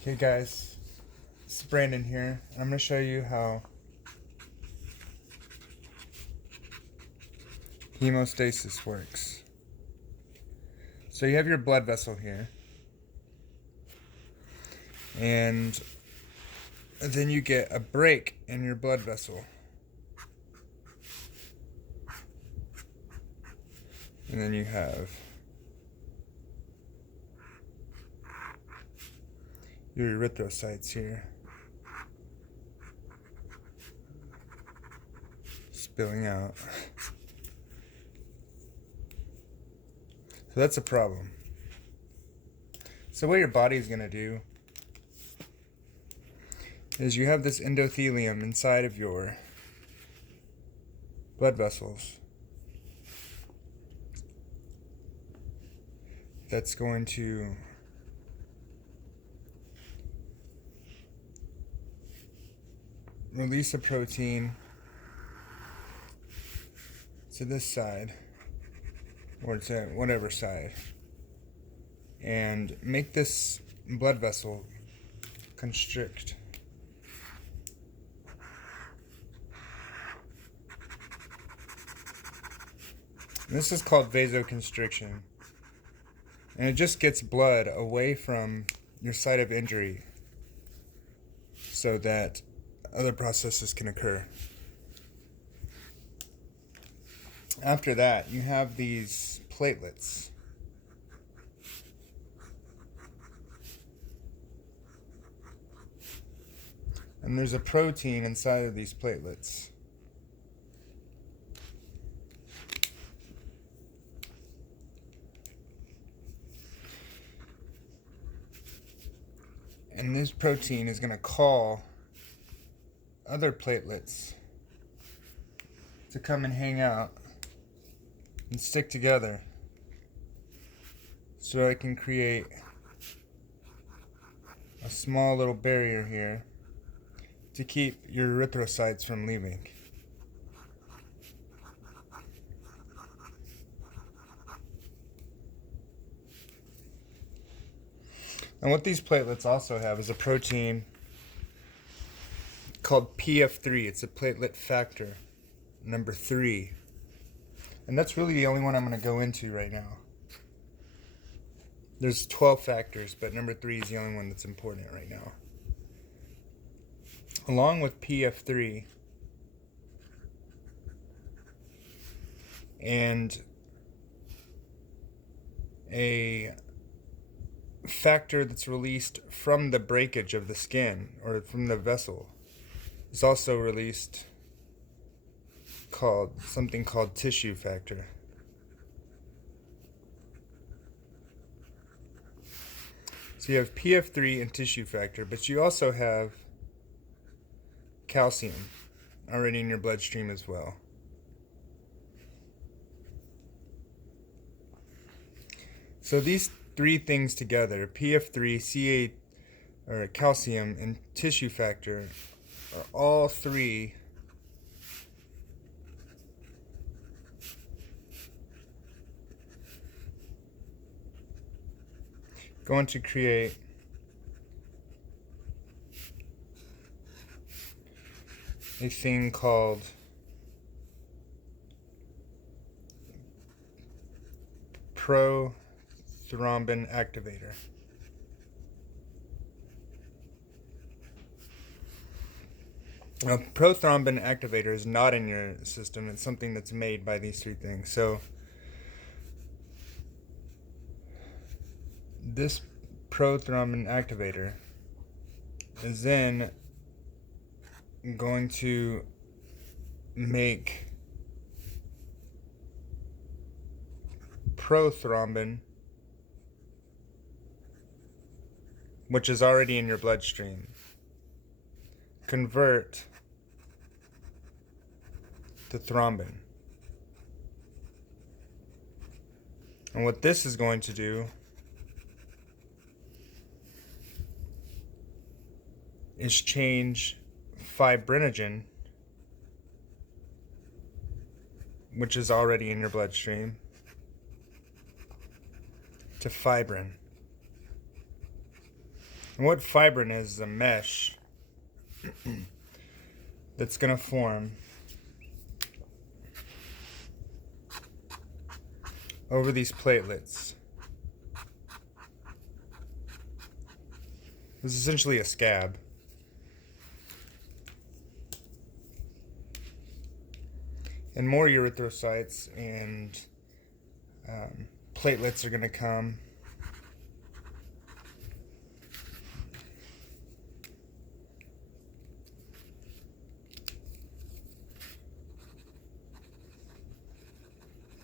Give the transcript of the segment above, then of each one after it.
Hey guys, it's Brandon here. I'm going to show you how hemostasis works. So you have your blood vessel here, and then you get a break in your blood vessel. And then you have your erythrocytes here spilling out. So that's a problem. So what your body is going to do is you have this endothelium inside of your blood vessels that's going to release a protein to this side, or to whatever side, and make this blood vessel constrict. This is called vasoconstriction, and it just gets blood away from your site of injury so that other processes can occur. After that, you have these platelets. And there's a protein inside of these platelets. And this protein is going to call other platelets to come and hang out and stick together so I can create a small little barrier here to keep your erythrocytes from leaving. And what these platelets also have is a protein called PF3. It's a platelet factor number 3. And that's really the only one I'm going to go into right now. There's 12 factors, but number 3 is the only one that's important right now. Along with PF3 and a factor that's released from the breakage of the skin or from the vessel is also released, called something called tissue factor. So you have PF3 and tissue factor, but you also have calcium already in your bloodstream as well. So these 3 things together, PF3, Ca or calcium, and tissue factor, are all 3 going to create a thing called prothrombin activator. Now, prothrombin activator is not in your system. It's something that's made by these 3 things. So this prothrombin activator is then going to make prothrombin, which is already in your bloodstream, convert to thrombin. And what this is going to do is change fibrinogen, which is already in your bloodstream, to fibrin. And what fibrin is a mesh that's going to form over these platelets. This is essentially a scab. And more erythrocytes and platelets are going to come.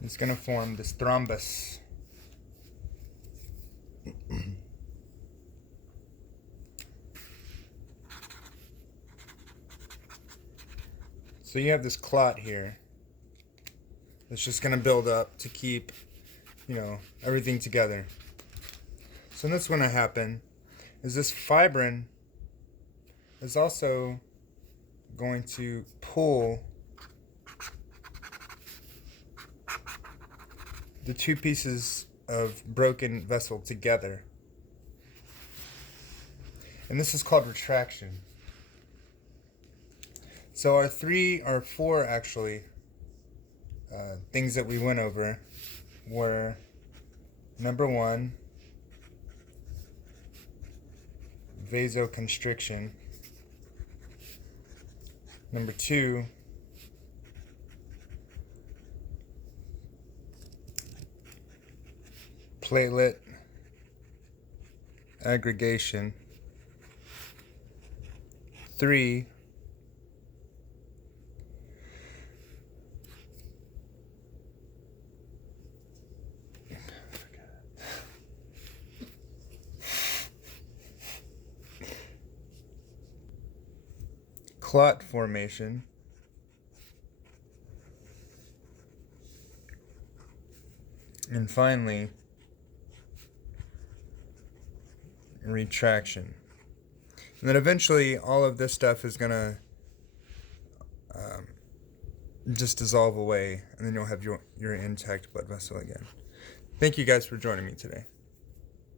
It's going to form this thrombus. So you have this clot here that's just going to build up to keep, everything together. So what's going to happen is this fibrin is also going to pull the two pieces of broken vessel together. And this is called retraction. So our four actually things that we went over were, number one, vasoconstriction. Number two, platelet aggregation. 3, clot formation. And finally, retraction. And then eventually all of this stuff is going to just dissolve away, and then you'll have your intact blood vessel again. Thank you guys for joining me today.